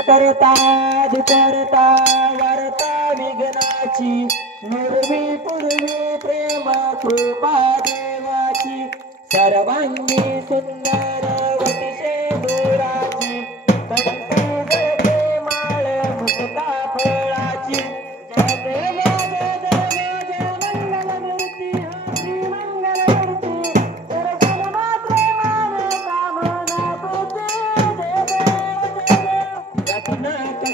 करता करता वारता विघ्नाची. निर्वी पूर्वी प्रेम कृपा देवाची. सर्वांगी सुंदर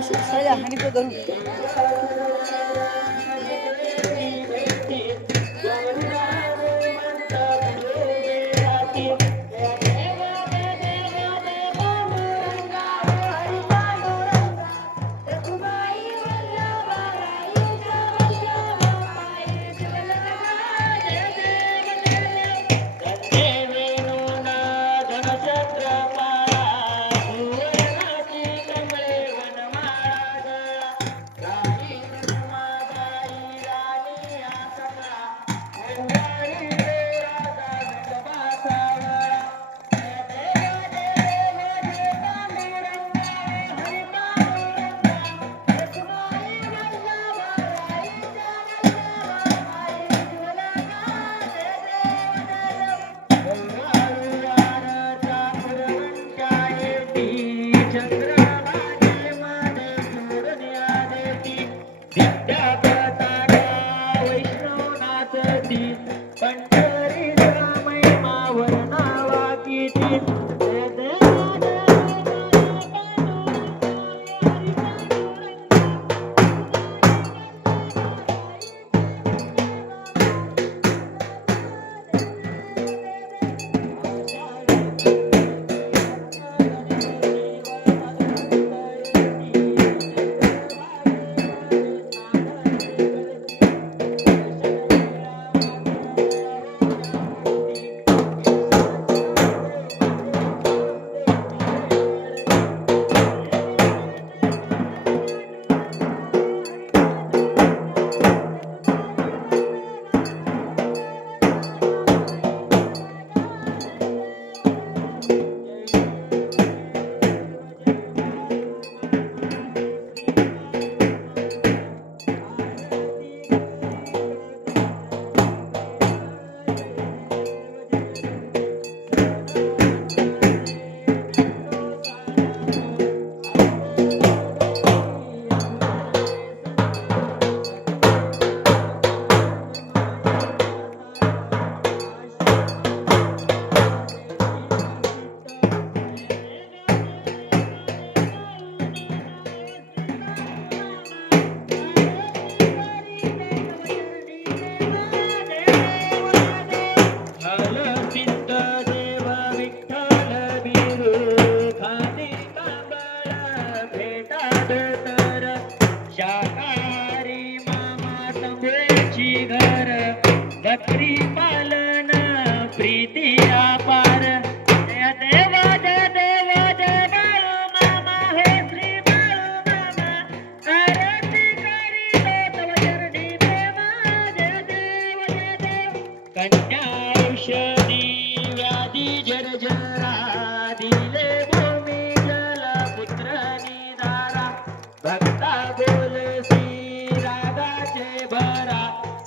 সবাই হাঁড়ি তো ধরুন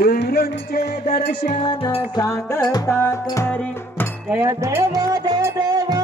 गुरुंचे दर्शन सांगता करी. जय देवा जय देवा.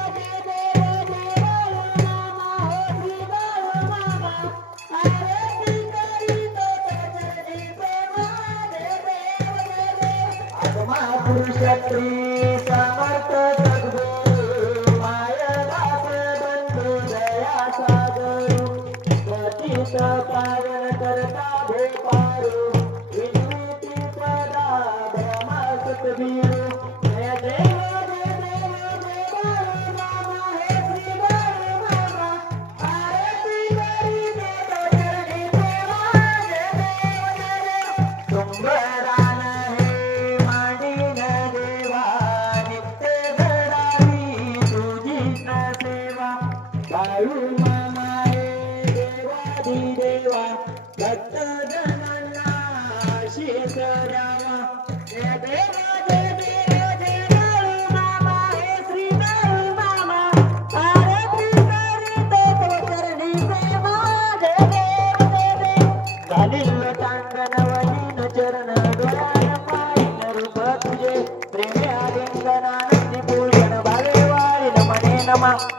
Jai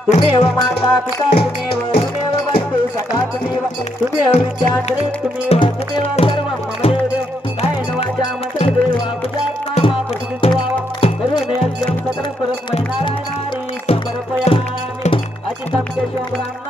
तुम्हेव माता पिता तुम्हेव तुम्हेव बंधू सखा तुम्हेव तुम्हेव विद्याद्री तुम्हेव तुम्हेव सर्व मम देव. गायन वाचा मते देवा पूजात्मा मा प्रसिद्ध देवा करून यज्ञं सत्र परस्मै नारायणारी समर्पयामि. अचितं केशवं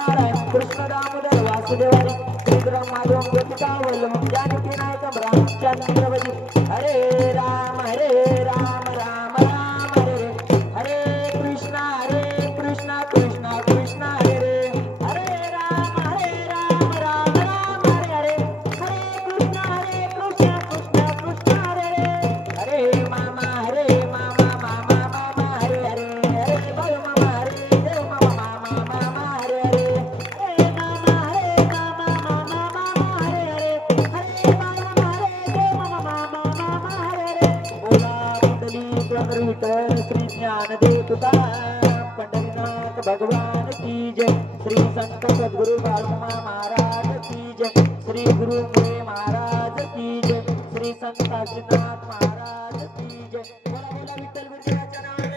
महाराज की जय. श्री संताजीनाथ महाराज की जय. बोला बोला विठ्ठल विठ्ठलाच्या नाव